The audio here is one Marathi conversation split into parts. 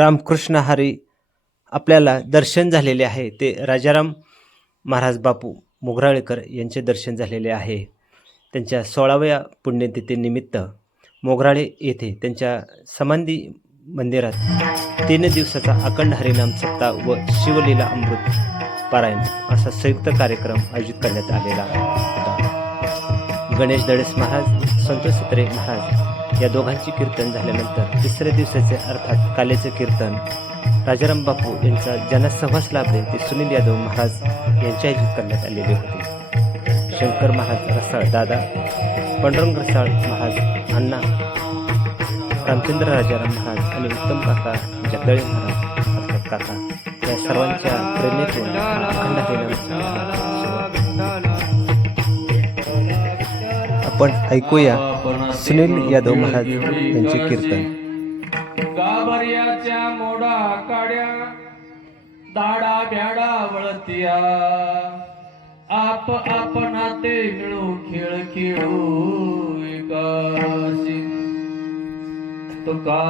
रामकृष्ण हरी आपल्याला दर्शन झालेले आहे ते राजाराम महाराज बापू मोगराळेकर यांचे दर्शन झालेले आहे. त्यांच्या 16व्या पुण्यतिथीनिमित्त मोगराळे येथे त्यांच्या समाधी मंदिरात 3 दिवसाचा अखंड हरिनाम सप्ताह व शिवलीला अमृत पारायण असा संयुक्त कार्यक्रम आयोजित करण्यात आलेला होता. गणेश दळस महाराज, संतोष सत्रे महाराज या दोघांची कीर्तन झाल्यानंतर 3ऱ्या दिवसाचे अर्थात कालेचे कीर्तन राजाराम बापू यांचा ज्यांना सहवास लाभले ते सुनील यादव महाराज यांच्या आयोजित करण्यात आलेले होते. शंकर महाराज रसाळ दादा, पांडुरंग रसाळ महाराज अण्णा, रामचंद्र राजाराम महाराज आणि उत्तम काका जगदळे महाराज अर्थात काका या सर्वांच्या प्रेरणेतून अखंड आपण ऐकूया सुनील यादव महाराज यांचे कीर्तन. गाभर्याच्या मोडा काड्या दाडा भ्याडा वळतिया आप आपणाते मिळू खेळ खेळू एकाशी तुका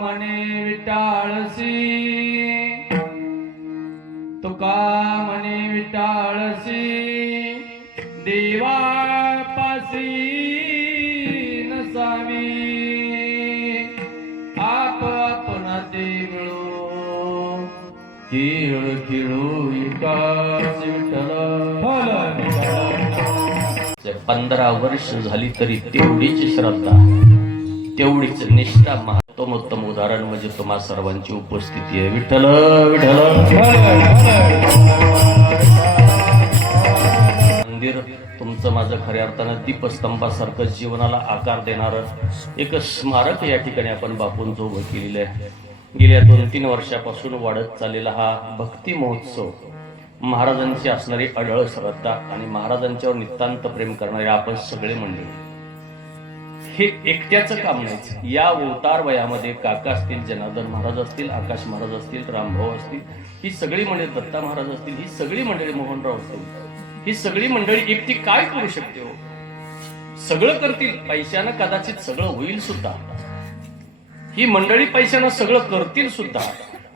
म्हणे विटाळसी तुका म्हणे विटाळसी देवापासी नसावी आप आपणाते मिळू खेळ खेळू एकाशी विठ्ठल. 15 वर्ष झाली तरी तेवढीच श्रद्धा, तेवढीच निष्ठा. महत्तम उदाहरण म्हणजे तुम्हा सर्वांची उपस्थिती आहे. विठ्ठल विठ्ठल. मंदिर तुमचं माझं खऱ्या अर्थानं दीपस्तंभासारखं जीवनाला आकार देणारं एक स्मारक या ठिकाणी आपण बापूंचं उभं केलेलं आहे. गेल्या 2-3 वर्षापासून वाढत चाललेला हा भक्ती महोत्सव, महाराजांची असणारी अढळ श्रद्धा आणि महाराजांच्यावर नितांत प्रेम करणारे आपण सगळे मंडळी, हे एकट्याचं काम नाही. या अवतार वयामध्ये काका असतील, जनार्दन महाराज असतील, आकाश महाराज असतील, रामभाऊ असतील, ही सगळी मंडळी, दत्ता महाराज असतील, ही सगळी मंडळी, मोहनराव असतील, ही सगळी मंडळी एकटी काय करू शकते हो? सगळं करतील. पैशानं कदाचित सगळं होईल सुद्धा. ही मंडळी पैशानं सगळं करतील सुद्धा.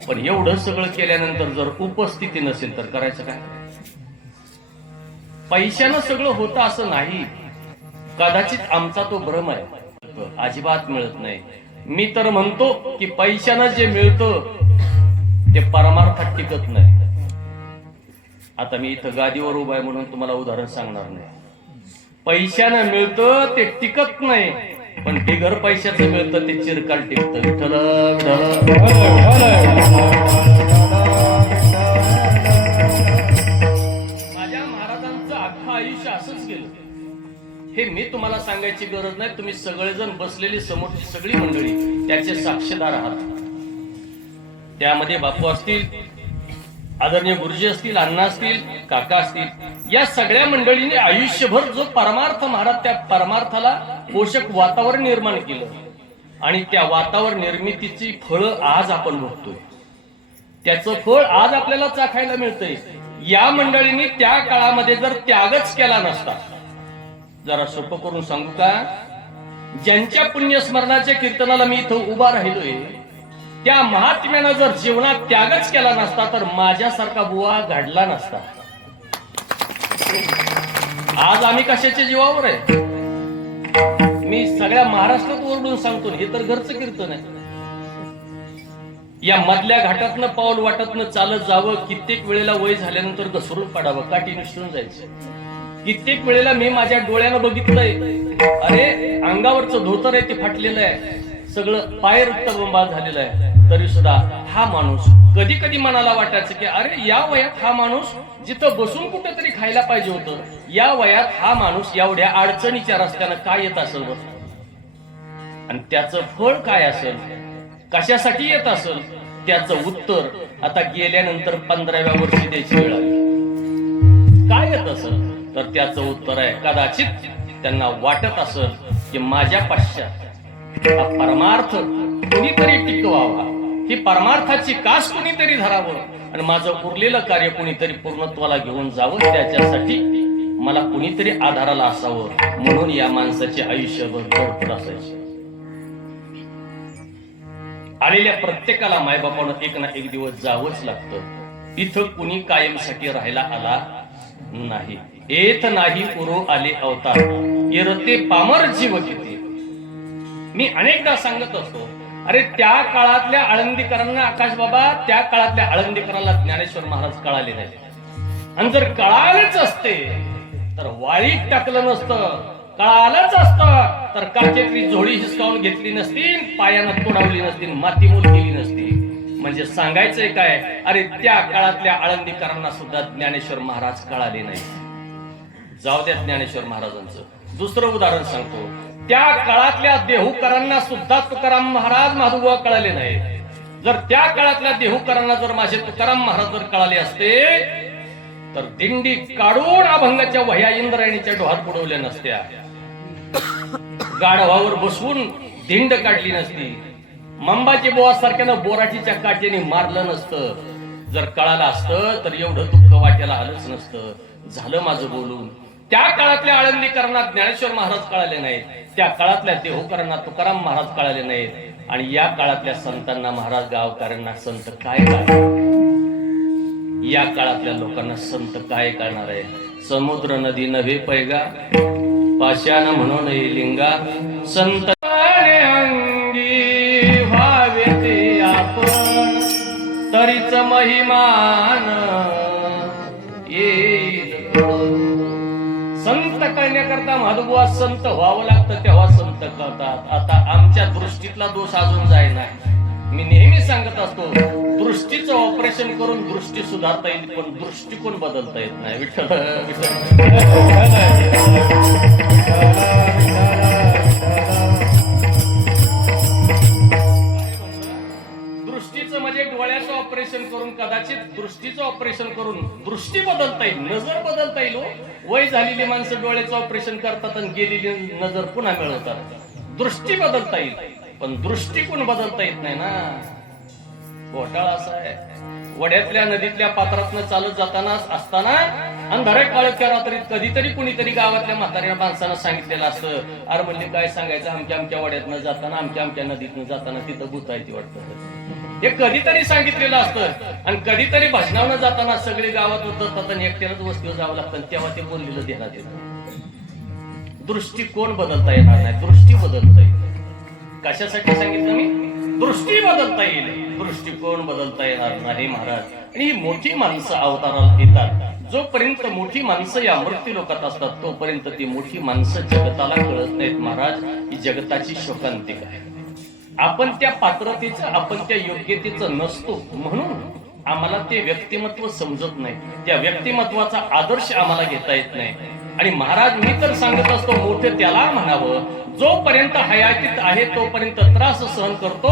पण एवढं सगळं केल्यानंतर जर उपस्थिती नसेल तर करायचं काय? पैशानं सगळं होतं असं नाही. कदाचित आमचा तो भ्रम आहे, अजिबात मिळत नाही. मी तर म्हणतो की पैशानं जे मिळतं ते परमार्थात टिकत नाही. आता मी इथं गादीवर उभा आहे म्हणून तुम्हाला उदाहरण सांगणार नाही. पैशानं मिळतं ते टिकत नाही, पण बिगर पैशाचं मिळतं ते चिरकाल टिकतं. विठ्ठल माझ्या महाराजांचं अख्खं आयुष्य असंच गेलं. हे मी तुम्हाला सांगायची गरज नाही. तुम्ही सगळेजण बसलेली समोरची सगळी मंडळी त्याचे साक्षीदार आहात. त्यामध्ये बापू असतील, आदरणीय गुरुजी असतील, अण्णा असतील, काका असतील, या सगळ्या मंडळींनी आयुष्यभर जो परमार्थ महाराज त्या परमार्थाला पोषक वातावरण निर्माण केलं आणि त्या वातावरण निर्मितीची फळं आज आपण भोगतोय. त्याचं फळ आज आपल्याला चाखायला मिळतंय. या मंडळींनी त्या काळामध्ये जर त्यागच केला नसता, जरा सोपं करून सांगू का, ज्यांच्या पुण्यस्मरणाच्या कीर्तनाला मी इथं उभा राहिलोय त्या महात्म्यानं जर जीवनात त्यागच केला नसता तर माझ्यासारखा बुवा घडला नसता. आज आम्ही कशाच्या जीवावर आहे? मी सगळ्या महाराष्ट्रात ओरडून सांगतो, हे तर घरचं कीर्तन आहे. या मधल्या घाटातनं पाऊल वाटतनं चालत जावं, कित्येक वेळेला वय झाल्यानंतर घसरून पडावं, काठी निसरून जायचं. कित्येक वेळेला मी माझ्या डोळ्यानं बघितलंय, अरे अंगावरचं धोतर आहे ते फाटलेलं आहे, सगळं पाय रक्तबंबाळ झालेलं आहे, तरी सुद्धा हा माणूस कधी कधी मनाला वाटायचं की अरे या वयात हा माणूस जिथं बसून कुठेतरी खायला पाहिजे होतं, या वयात हा माणूस एवढ्या अडचणीच्या रस्त्यानं काय येत असेल आणि त्याचं फळ काय असेल, कशासाठी येत असेल, त्याचं उत्तर आता गेल्यानंतर 15व्या वर्षी द्यायची वेळ आली. काय येत असेल तर त्याचं उत्तर आहे, कदाचित त्यांना वाटत असेल की माझ्या पश्चात हा परमार्थ कुणीतरी टिकवावा, ही परमार्थाची कास कुणीतरी धरावं आणि माझं उरलेलं कार्य कुणीतरी पूर्णत्वाला घेऊन जावं, त्याच्यासाठी मला कुणीतरी आधाराला असावं. म्हणून या माणसाचे आयुष्यभर धडपड असायची. आलेल्या प्रत्येकाला मायबापानं एक ना एक दिवस जावंच लागतं. इथं कुणी कायमसाठी राहायला आला नाही. येत नाही उरो आले अवतार, येरते पामर जीव किती. मी अनेकदा सांगत असतो, अरे त्या काळातल्या आळंदीकरांना, आकाश बाबा, त्या काळातल्या आळंदीकरांना ज्ञानेश्वर महाराज कळाले नाही. आणि जर कळालंच असते तर वाळीत टाकलं नसतं. कळालंच असतं तर काचेतली झोळी हिसकावून घेतली नसती, पायानं तोडावली नसती, मातीमोल केली नसती. म्हणजे सांगायचंय काय, अरे त्या काळातल्या आळंदीकरांना सुद्धा ज्ञानेश्वर महाराज कळाले नाही. जाऊ द्या ज्ञानेश्वर महाराजांचं. दुसरं उदाहरण सांगतो, त्या काळातल्या देहूकरांना सुद्धा तुकाराम महाराज माधुबुवा कळाले नाही. जर त्या काळातल्या देहूकरांना जर माझे तुकाराम महाराज जर कळाले असते तर दिंडी काढून अभंगाच्या वह्या इंद्रायणीच्या डोहात बुडवल्या नसत्या, गाढवावर बसवून दिंड काढली नसती, मंबाजी बोवा सारख्यानं बोराटीच्या काठीने मारलं नसतं. जर कळालं असतं तर एवढं दुःख वाट्याला आलंच नसतं. झालं माझं बोलून. त्या काळातल्या आळंदीकरांना ज्ञानेश्वर महाराज कळाले नाहीत, त्या काळातल्या देहूकरांना तुकाराम महाराज कळाले नाहीत, आणि या काळातल्या संतांना महाराज गावकऱ्यांना संत काय कळणार? या काळातल्या लोकांना संत काय करणार आहे? समुद्र नदी नव्हे पैगा, पाषाण म्हणून लिंगा, संत अंगी व्हावे ते आपण, तरीच महिमान येईल. संत कळण्याकरता माधुबुवा संत व्हावं लागतं, तेव्हा संत कळतात. आता आमच्या दृष्टीतला दोष अजून जाय नाही. मी नेहमी सांगत असतो, दृष्टीचं ऑपरेशन करून दृष्टी सुधारता येईल, पण दृष्टिकोन बदलता येत नाही. विठ्ठल दृष्टीचं म्हणजे डोळ्याचं ऑपरेशन करून, कदाचित दृष्टीचं ऑपरेशन करून दृष्टी बदलता येईल, नजर बदलता येईल. वय झालेली माणसं डोळ्याचं ऑपरेशन करतात आणि गेलेली नजर पुन्हा मिळवतात. दृष्टी बदलता येईल, पण दृष्टिकोन बदलता येत नाही ना. घोटाळा असा आहे, वड्यातल्या नदीतल्या पात्रातनं चालत जाताना असताना अंधाऱ्या काळच्या रात्रीत कधीतरी कुणीतरी गावातल्या म्हाताऱ्या माणसानं सांगितलेलं असतं, अरे म्हणले काय सांगायचं, आमच्या आमच्या वड्यातनं जाताना, आमच्या नदीतनं जाताना तिथं भूतायती वाटतं. हे कधीतरी सांगितलेलं असतं. आणि कधीतरी भजनावनं जाताना सगळी गावात उतरतात आणि एकट्यालाच वस्तीवर जावं लागतं, तेव्हा ते बोललेलं देण्यात येतं. दृष्टिकोन बदलता येणार नाही, दृष्टी बदलता येईल. कशासाठी सांगितलं मी? दृष्टी बदलता येईल, दृष्टिकोन बदलता येणार नाही महाराज. आणि ही मोठी माणसं अवताराला येतात. जोपर्यंत मोठी माणसं या मृत्यू लोकात असतात तोपर्यंत ती मोठी माणसं जगताला कळत नाहीत महाराज. ही जगताची शोकांतिका आहे. आपण त्या पात्रतेचं, आपण त्या योग्यतेचं नसतो, म्हणून आम्हाला ते व्यक्तिमत्व समजत नाही. त्या व्यक्तिमत्वाचा आदर्श आम्हाला घेता येत नाही. आणि महाराज मी तर सांगत असतो, मोठं त्याला म्हणावं जोपर्यंत हयातीत आहे तोपर्यंत त्रास सहन करतो,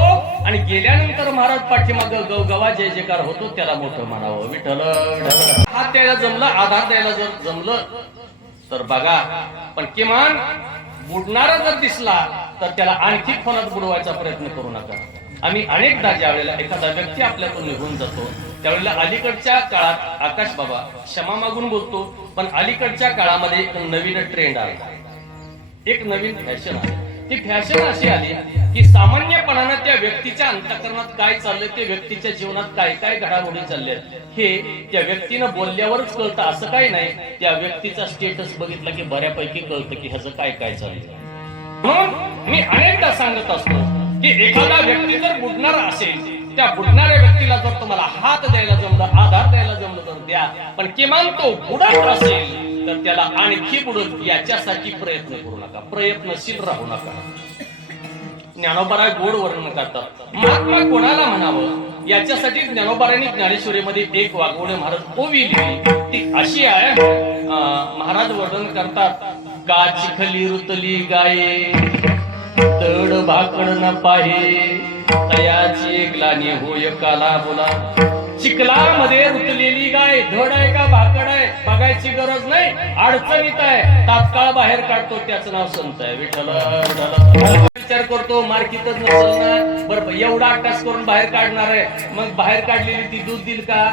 आणि गेल्यानंतर महाराज पाठीमाग गवगवा जय जयकार होतो, त्याला मोठं म्हणावं. विठ्ठल हात द्यायला जमलं, आधार द्यायला जर जमलं तर बघा, पण किमान बुडणारा जर दिसला तर त्याला आणखी खोलात बुडवायचा प्रयत्न करू नका. आम्ही अनेकदा ज्या वेळेला एखादा व्यक्ती आपल्यातून निघून जातो त्यावेळेला अलीकडच्या काळात, आकाश बाबा क्षमा मागून बोलतो, पण अलीकडच्या काळामध्ये एक नवीन ट्रेंड आला, एक नवीन फॅशन आली. ती फॅशन अशी आली की सामान्यपणानं त्या व्यक्तीच्या अंतःकरणात काय चाललंय, त्या व्यक्तीच्या जीवनात काय काय घडामोडी चालल्यात हे त्या व्यक्तीनं बोलल्यावरच कळतं असं काही नाही. त्या व्यक्तीचा स्टेटस बघितला की बऱ्यापैकी कळतं की ह्याचं काय काय चाललंय. म्हणून मी अनेकदा सांगत असतो की एखादा व्यक्ती जर बुडणारा असेल, त्या बुडणाऱ्या व्यक्तीला जर तुम्हाला हात द्यायला जमलं, आधार द्यायला जमलं तर द्या, पण किमान तो बुडत असेल तर त्याला आणखी बुडत याच्यासाठी प्रयत्न करू नका, प्रयत्नशील राहू नका. ज्ञानोबाराय गोड वर्णन करतात, महात्मा कोणाला म्हणावं याच्यासाठी ज्ञानोबारांनी ज्ञानेश्वरीमध्ये एक वाघोडे महाराज ओवी लिहिली. ती अशी आहे, महाराज वर्णन करतात, का चिखली रुतली गाये, तड भाकड न पाहे, तयाची ग्लानी होय काला बोला. चिखलामध्ये रुतलेली गाय धड आहे का भाकड आहे बघायची गरज नाही, अडचणीत आहे, तात्काळ बाहेर काढतो, त्याचं नाव संत आहे. विठ्ठल विचार करतो मार्कीतच नसेल ना, बरं एवढा अट्टास करून बाहेर काढणार आहे, मग बाहेर काढलेली ती दूध देईल का?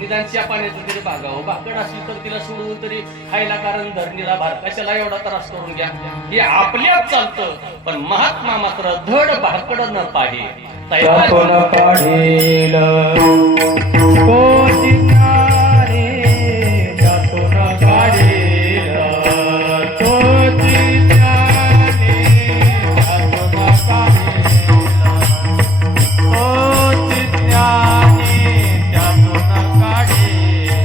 निदानच्या पाण्याचं तरी भागावं, भाकड असली तर तिला सोडवून तरी खायला, कारण धरणीला भार कशाला एवढा त्रास करून घ्या. हे आपल्यात चालतं, पण महात्मा मात्र धड भाकड न पाहे, त्यातून काढील तोच ज्ञानी, त्यातून काढील तोच ज्ञानी, त्यातून काढील तोच ज्ञानी, त्यातून काढील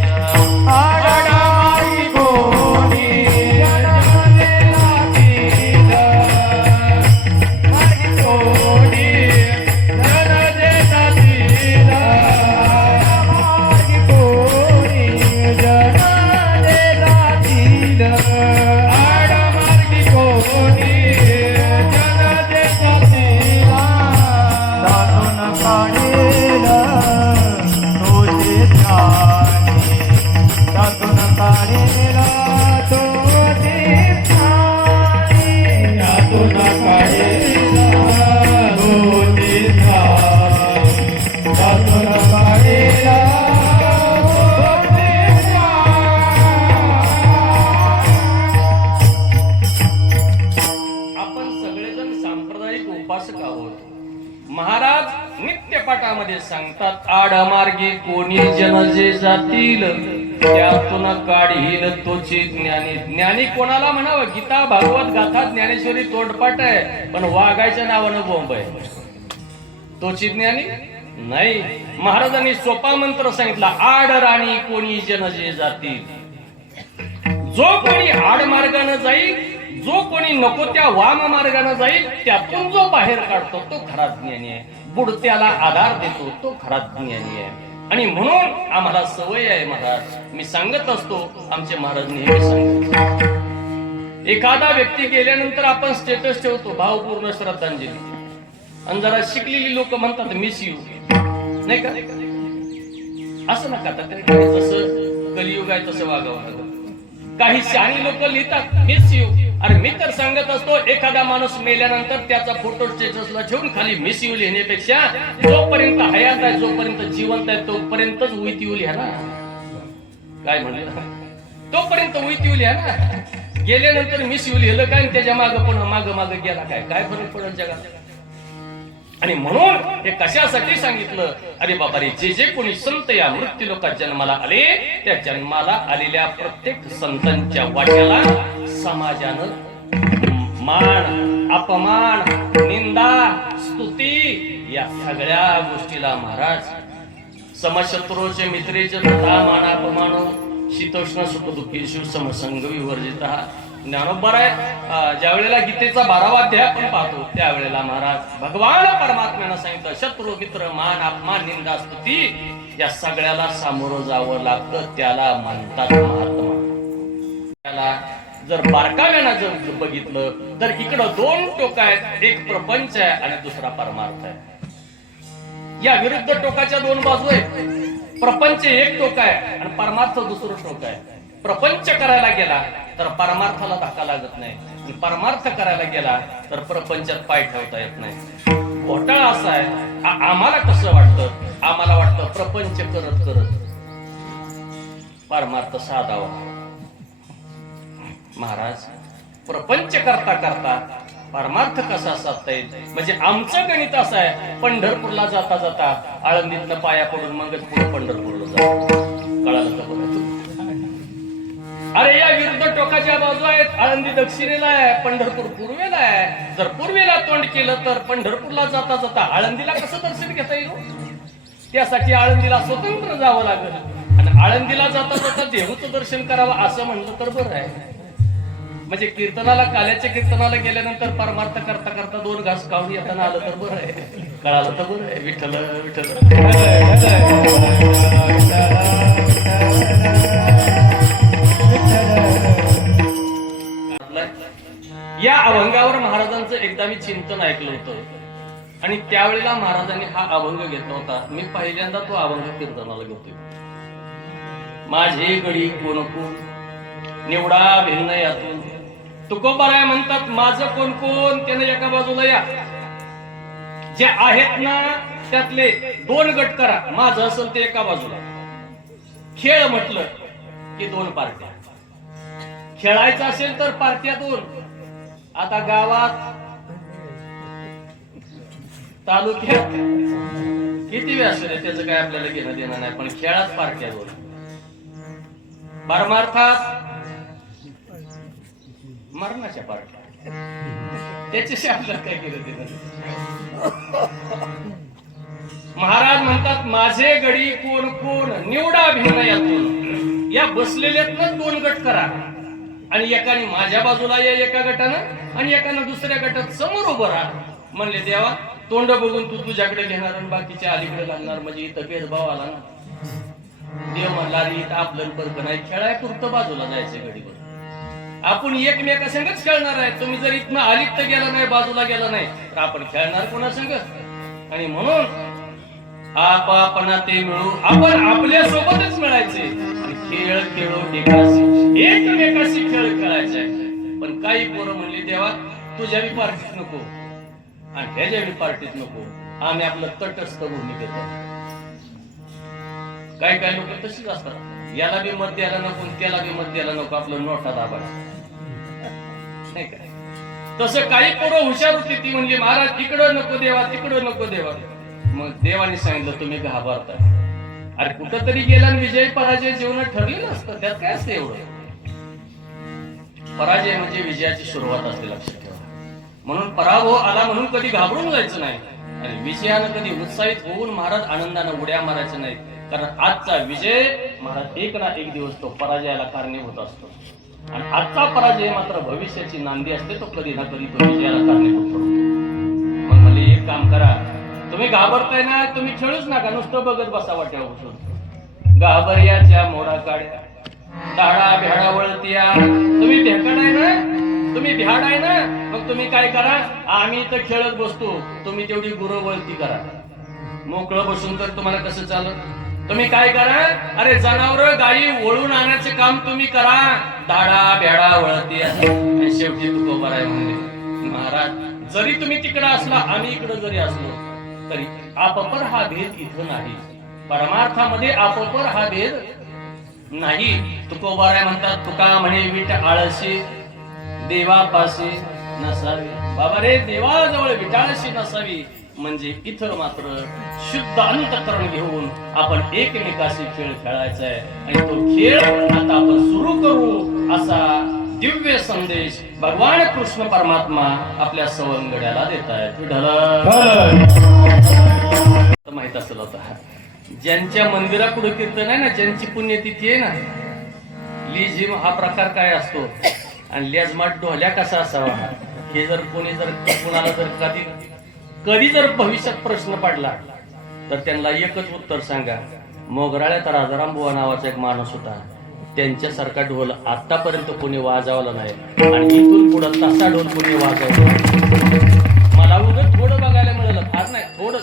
आडमाई कोणी जन्मलेला दिल, माई कोणी जन्मलेला दिल, माई कोणी जन्मलेला दिल, आडमाई कोणी जन्मलेला दिल, त्यातून काढील तोचे ज्ञानी, त्यातून काढील तोचे ज्ञानी, त्यातून काढील तोचे ज्ञानी, त्यातून काढील तोचे आपण सगळेजण सांप्रदायिक उपासक आहोत. महाराज नित्यपाठामध्ये सांगतात, आडमार्गी कोणी जन जे जातील, त्यातून काढील तोची ज्ञानी. ज्ञानी कोणाला म्हणावं? गीता, भागवत, गाथा, ज्ञानेश्वरी तोंडपाठ आहे, पण वागायच्या नावानं बोंब आहे. तोची ज्ञानी नाही. महाराजांनी सोपा मंत्र सांगितला, आड राणी कोणी जन जे जातील. जो कोणी आड मार्गाने जाईल, जो कोणी नको त्या वाम मार्गाने जाईल, त्यातून जो बाहेर काढतो तो खरा ज्ञानी आहे. बुडत्याला आधार देतो तो खरा ज्ञानी आहे. आणि म्हणून आम्हाला सवय आहे महाराज, मी सांगत असतो, आमचे महाराज नेहमी सांगतात, एखादा व्यक्ती गेल्यानंतर आपण स्टेटस ठेवतो, भावपूर्ण श्रद्धांजली. आणि जरा शिकलेली लोक म्हणतात मिस यू, नाही का? असं नका, जसं कलियुग आहे तसं वागावं लागतं. काही शहाणी लोक लिहितात मिस यू. अरे मी तर सांगत असतो, एखादा माणूस मेल्यानंतर त्याचा फोटो स्टेटसला ठेवून खाली मिस यू लिहिण्यापेक्षा जोपर्यंत हयात आहे, जोपर्यंत जिवंत आहे, तोपर्यंतच विथ यू लिहा ना. काय म्हणलं? तोपर्यंत विथ यू लिहा ना. गेल्यानंतर मिस यू लिहिलं काय, त्याच्या मागं पण माग गेला काय, काय फरक पडेल जगात? आणि म्हणून हे कशासाठी सांगितलं? अरे बाबा रे, जे जे कोणी संत या मृत्यू लोकात जन्माला आले, त्या जन्माला आलेल्या प्रत्येक संतांच्या वाट्याला समाजानं मान, अपमान, निंदा, स्तुती या सगळ्या गोष्टीला महाराज समशत्रूचे मित्रेचे तथा मानापमानो शीतोष्ण सुख दुःखी शिव समसंग विवर्जित. ज्ञानोबर आहे. ज्या वेळेला गीतेचा 12वा अध्याय आपण पाहतो, त्यावेळेला महाराज भगवान परमात्म्यानं सांगितलं, शत्रू मित्र मान अपमान निंदा स्तुती या सगळ्याला सामोरं जावं लागतं, त्याला म्हणतात महात्मा. त्याला जर बारकाव्यानं जर बघितलं तर इकडं 2 टोक आहेत, एक प्रपंच आहे आणि दुसरा परमार्थ आहे. या विरुद्ध टोकाच्या 2 बाजू आहेत. प्रपंच एक टोक आहे आणि परमार्थ दुसरं टोक आहे. प्रपंच करायला गेला तर परमार्थाला धक्का लागत नाही, आणि परमार्थ करायला गेला तर प्रपंचात पाय ठेवता येत नाही. घोटाळा असा आहे. आम्हाला कसं वाटतं? आम्हाला वाटतं प्रपंच करत करत परमार्थ साधावा. महाराज, प्रपंच करता करता परमार्थ कसा साधता येईल? म्हणजे आमचं गणित असं आहे, पंढरपूरला जाता जाता आळंदीतनं पाया पडून मगच पुढे पंढरपूरला जातो. कळालं का बघा? अरे या विरुद्ध टोकाच्या बाजू आहेत. आळंदी दक्षिणेला आहे, पंढरपूर पूर्वेला आहे. जर पूर्वेला तोंड केलं तर पंढरपूरला जाता जाता आळंदीला कसं दर्शन घेता येईल? त्यासाठी आळंदीला स्वतंत्र जावं लागेल, आणि आळंदीला जाता जाता देहूचं दर्शन करावं असं म्हणलं तर बरं आहे. म्हणजे कीर्तनाला, काल्याच्या कीर्तनाला गेल्यानंतर परमार्थ करता करता 2 घास खाऊन येताना आलं तर बरं आहे. कळालं तर बरं आहे. विठ्ठल विठ्ठल. या अभंगावर महाराजांचं एकदा मी चिंतन ऐकलं होतं, आणि त्यावेळेला महाराजांनी हा अभंग घेतला होता. मी पहिल्यांदा तो अभंग कीर्तनाला घेतोय. माझे गडी कोण कोण निवडा भिन्न यातून. तुकोबाराय म्हणतात, माझं कोण कोण त्यानं एका बाजूला या. जे आहेत ना त्यातले 2 गट करा. माझं असेल ते एका बाजूला. खेळ म्हटलं की 2 पार्ट्या. खेळायचं असेल तर पार्ट्या 2. आता गावात तालुक्यात किती व्यास आहे त्याचं काय आपल्याला घेणं देणं नाही, पण खेळात पार्ट्यावर परमार्थात मरणाच्या पार्ट्या त्याच्याशी आपल्याला काय केलं देणं. महाराज म्हणतात माझे गडी कोण कोण निवडा भिन्न यातून, या बसलेल्यातनं 2 गट करा आणि एकाने माझ्या बाजूला या एका गटानं आणि एकानं दुसऱ्या गटात समोर उभं राहा. म्हणले देवा तोंड बघून तू तुझ्याकडे घेणार आणि बाकीच्या अलीकडे घालणार, म्हणजे इथं भेदभाव आला ना. देव म्हणला इथं आपलं बरं नाही, खेळाय पुरतं बाजूला जायचं गडीवर. आपण एकमेका संगच खेळणार आहे. तुम्ही जर इथनं अलिप्त गेला नाही, बाजूला गेला नाही, तर आपण खेळणार कोणा संग. आणि म्हणून आपणा ते मिळू, आपण आपल्या सोबतच मिळायचे आणि खेळ खेळू एकाशी एकमेकाशी खेळ खेळायचा आहे. पण काही पोरं म्हणली देवा तुझ्या बी पार्टीत नको आणि ह्याच्या बी पार्टीत नको, आम्ही आपलं तटस्थ भूमिकेत आहे. काही काही लोक तशीच असतात, याला बी मत द्यायला नको त्याला बी मत द्यायला नको, आपलं नोटा दाबायचं नाही काय. तसं काही पोरं हुशार होती, ती म्हणजे महाराज तिकडं नको देवा तिकडं नको देवा. मग देवाने सांगितलं तुम्ही घाबरता. अरे कुठं तरी गेला आणि विजय पराजय जीवनात ठरलेलं असतं, त्यात काय असतं एवढं. पराजय म्हणजे विजयाची सुरुवात असते, लक्षात ठेवा. म्हणून पराभव आला म्हणून कधी घाबरून जायचं नाही आणि विजयानं कधी उत्साहित होऊन महाराज आनंदानं उड्या मारायचं नाही. कारण आजचा विजय महाराज एक ना एक दिवस तो पराजयाला कारणीभूत असतो आणि आजचा पराजय मात्र भविष्याची नांदी असते, तो कधी ना कधी तो विजयाला कारणीभूत ठरतो. मग मला एक काम करा, तुम्ही घाबरताय ना, तुम्ही खेळूच नका, नुसतं बघत बसा वाट्यावर बसून. घाबर्याच्या मोरा काढ्या दाडा भ्याडा वळत्या. तुम्ही भेकाडाय ना, तुम्ही भ्याड आहे ना, मग तुम्ही काय करा, आम्ही इथं खेळत बसतो, तुम्ही तेवढी गुरं वळती करा. मोकळं बसून तर तुम्हाला कसं चालत. तुम्ही काय करा, अरे जनावर गायी वळून आणायचं काम तुम्ही करा. दाडा भ्याडा वळती आणि शेवटी तुकोबा आहे म्हणजे महाराज जरी तुम्ही तिकडे असला आम्ही इकडे जरी असलो तरी आपपर हा भेद इथं नाही. परमार्थामध्ये आपपर हा भेद नाही. तुकोबाराय म्हणतात तुका म्हणे विट आळशी देवापाशी नसावी. बाबा रे देवाजवळ विटाळशी नसावी, म्हणजे इथं मात्र शुद्ध अंतःकरण घेऊन आपण एकमेकाशी खेळ खेळायचा आहे आणि तो खेळ आता आपण सुरू करू असा दिव्य संदेश भगवान कृष्ण परमात्मा आपल्या सवंगड्याला देत आहेत. माहित असेल होता ज्यांच्या मंदिरापुढे कीर्तन आहे ना, ज्यांची पुण्यतिथी आहे ना, लिझिम हा प्रकार काय असतो आणि लेजमाट ढोल्या कसा असावा हे जर कोणी जर कुणाला जर कधी जर भविष्यात प्रश्न पडला तर त्यांना एकच उत्तर सांगा. मोगराळ्यात राजाराम बुवा नावाचा एक माणूस होता, त्यांच्यासारखा ढोल आतापर्यंत कोणी वाजवला नाही आणि इथून पुढे तसा ढोल कोणी वाजवला. मला उगाच थोडं बघायला मिळालं, फार नाही थोडं.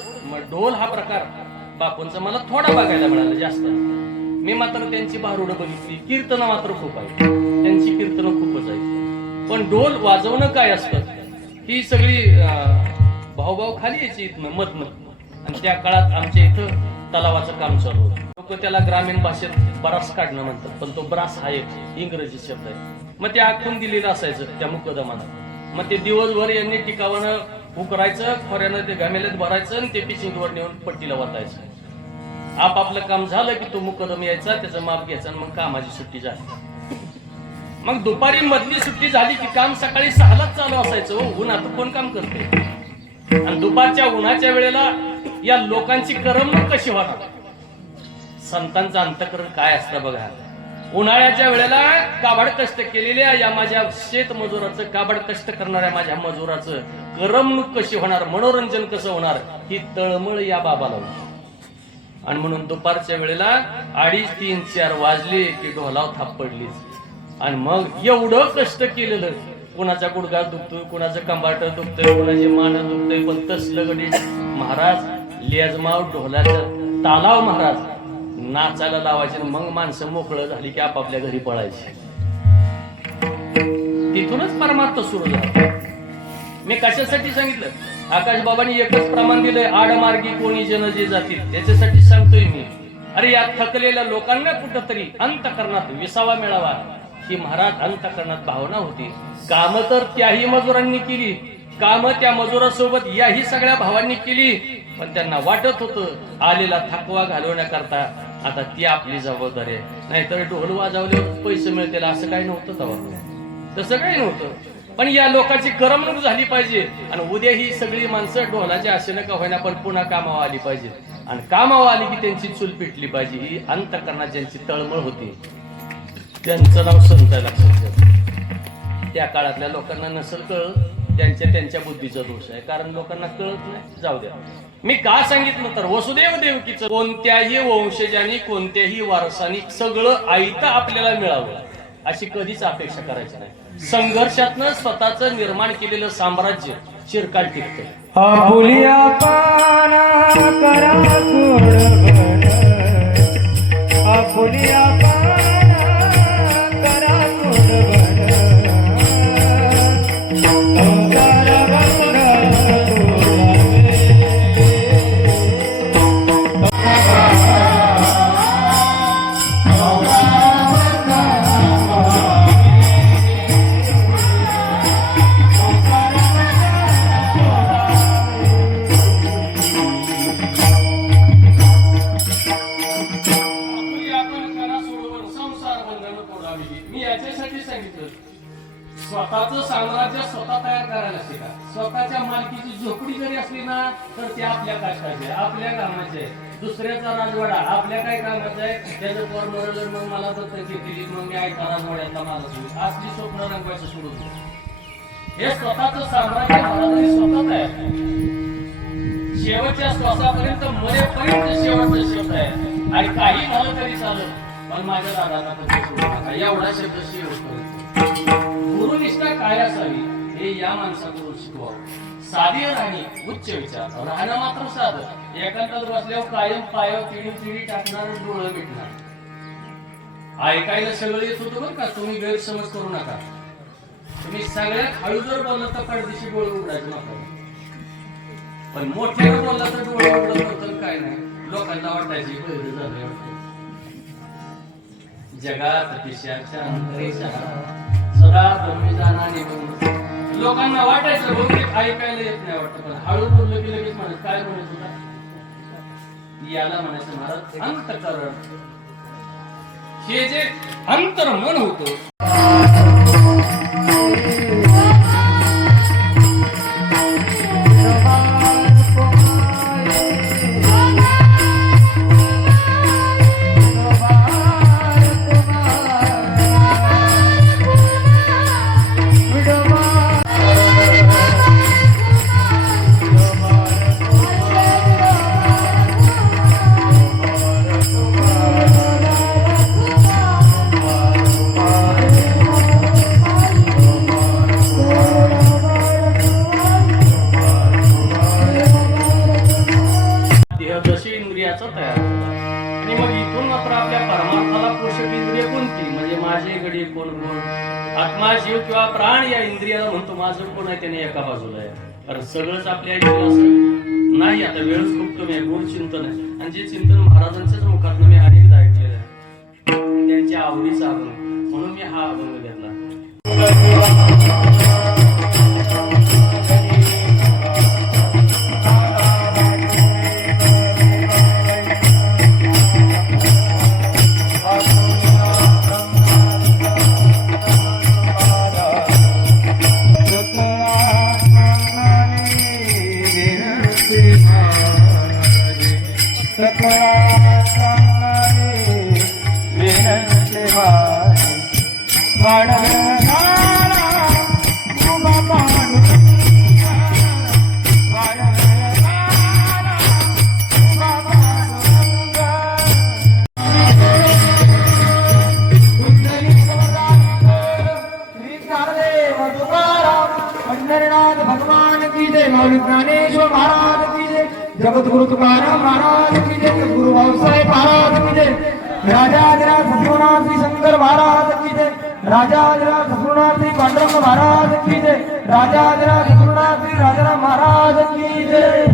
ढोल हा प्रकार बापूंचा मला थोडा बघायला मिळाला, जास्त. मी मात्र त्यांची भारुडं बघितली, कीर्तनं मात्र खूप आहे, त्यांची कीर्तनं खूपच आहे. पण ढोल वाजवणं काय असतं ही सगळी भाऊभाऊ खाली यायची इथनं मधनं. आणि त्या काळात आमच्या इथं तलावाचं काम चालू होतं. लोक त्याला ग्रामीण भाषेत ब्रास काढणं म्हणतात, पण तो ब्रास हा एक इंग्रजी शब्द आहे. मग ते आखून दिलेलं असायचं त्या मुकदमानं. मग ते दिवसभर यांनी टिकावानं उकरायचं, खोऱ्यानं ते घामेल्यात भरायचं आणि ते पिचिंगवर नेऊन पट्टीला वाटायचं. आपापलं काम झालं की तो मुकदम यायचा, त्याचं माप घ्यायचं आणि मग कामाची सुट्टी झाली. मग दुपारी मधली सुट्टी झाली की काम सकाळी 6लाच चालू असायचं. उन्हात कोण काम करते आणि दुपारच्या उन्हाच्या वेळेला या लोकांची करमणूक कशी होणार. संतांचं अंतःकरण काय असतं बघा. उन्हाळ्याच्या वेळेला काबाड कष्ट केलेल्या या माझ्या शेतमजुराचं, काबाड कष्ट करणाऱ्या माझ्या मजुराचं करमणूक कशी होणार, मनोरंजन कसं होणार, ही तळमळ या बाबाला होती. आणि म्हणून दुपारच्या वेळेला 2:30, 3, 4 वाजले की ढोलाव थाप पडलीच. आणि मग एवढं कष्ट केलेलं, कुणाचा गुडघा दुखतोय, कुणाचं कंबाट दुखतंय, कुणाची मान दुखतंय, पण तसलं गडी महाराज लेजमाव ढोलाचं तालाव महाराज नाचायला लावायचे. मग माणसं मोकळं झाली की आपापल्या घरी पळायची. तिथूनच परमार्थ सुरू झाला. मी कशासाठी सांगितलं, आकाश बाबांनी एकच प्रमाण दिलंय, आडमार्गी कोणी जन जे जातील, त्याच्यासाठी सांगतोय मी. अरे या थकलेल्या लोकांना कुठंतरी अंतःकरणात विसावा मिळावा ही महाराज अंतःकरणात भावना होती. काम तर त्याही मजुरांनी केली, कामं त्या मजुरासोबत याही सगळ्या भावांनी केली, पण त्यांना वाटत होतं आलेला थकवा घालवण्याकरता आता ती आपली जबाबदारी आहे. नाहीतर ढोल वाजवल्यावर पैसे मिळतील असं काही नव्हतं तेव्हा, तसं काही नव्हतं. पण या लोकांची करमणूक झाली पाहिजे आणि उद्या ही सगळी माणसं ढोलाच्या आशेनं का होईना पण पुन्हा कामावर आली पाहिजे. आणि कामावर आली की त्यांची चूल पिटली पाहिजे. ही अंतकरणात ज्यांची तळमळ होती त्यांचं नाव संत आहे, लक्षात ठेवा. त्या काळातल्या लोकांना नसल कळत, त्यांच्या बुद्धीचा दोष आहे, कारण लोकांना कळत नाही. जाऊ द्या. मी का सांगितलं तर वसुदेव देवकीचं कोणत्याही वंशजानी कोणत्याही वारसानी सगळं आयतं आपल्याला मिळावं अशी कधीच अपेक्षा करायची नाही. संघर्षातनं स्वतःचं निर्माण केलेलं साम्राज्य चिरकाल टिकतं. आपुलिया पाना करा सोडवण, आपुलिया पाना करा सोडवण, संसार बंध मी याच्यासाठी सांगितलं, स्वतःचं साम्राज्य स्वतः तयार करायला शिका. स्वतःच्या मालकीची झोपडी जरी असली ना तर ते आपल्या कष्टाचे आहे, आपल्या कामाचे आहे. दुसऱ्याचा राजवाडा आपल्या काय कामाचा आहे, त्याचं पोर मरलं मग मला दत्तक घेतली, मग मी ऐका राजवाड्यातला माझा सोडून असली स्वप्न रंगवायचं सोडून हे स्वतःचं साम्राज्य महाराजांनी स्वतः तयार केलं. शेवटच्या श्वासापर्यंत मरेपर्यंत शेवटचं शब्द आहे. आणि काही झालं तरी चालत पण माझ्या दादाला पण सोडू नका, एवढा शब्द शेवट. गुरुनिष्ठा काय असावी हे या माणसाकडून शिकवावं. साधी राहणी, उच्च विचार, राहणं मात्र साधं. एकांतात बसल्यावर कायम पायावर तिळी टाकणार, डोळं मिटणार. ऐकायला सगळं येत होतं बरं का, तुम्ही गैरसमज करू नका. तुम्ही सगळ्यात हळू जर बोलला तर पडदिशी डोळे उघडायचं नका, पण मोठ्याने बोलला तर डोळे उघडत होतं काय नाही. लोकांना वाटायची बहिर झाले जगात पिशाच्या अंतरेच्या सदा ब्रह्मी जाणार निघून. लोकांना वाटायचं बहुतेक ऐकायला येत नाही वाटतं, पण हळू बोललं की लगेच म्हणत काय म्हणत होता याला म्हणायचं महाराज अंतकरण. हे जे अंतर्मन होतं तयार आणि मग इथून मात्र आपल्या परमार्थाला पोषक इंद्रिय कोणती, म्हणजे माझे गडी कोण कोण. आत्मा जीव किंवा प्राण या इंद्रियाला म्हणतो माझं कोण आहे त्याने एका बाजूला आहे. कारण सगळंच आपल्या असं नाही. आता वेळच खूप कमी आहे, गोड चिंतन आहे. आणि जे चिंतन महाराजांच्याच मुखात मी अनेकदा ऐकलेलं आहे, त्यांच्या आवडीचा अभंग म्हणून मी हा अभंग घेतला. ज्ञानेश्वर महाराज की जय, जगत गुरु तुकाराम महाराज की जय, गुरु भाऊसाहेब महाराज की जय, राजाधिराज सद्गुरुनाथ श्री शंकर महाराज की जय, राजाधिराज सद्गुरुनाथ श्री पांडुरंग महाराज की जय, राजाधिराज सद्गुरुनाथ श्री राजाराम महाराज की जय.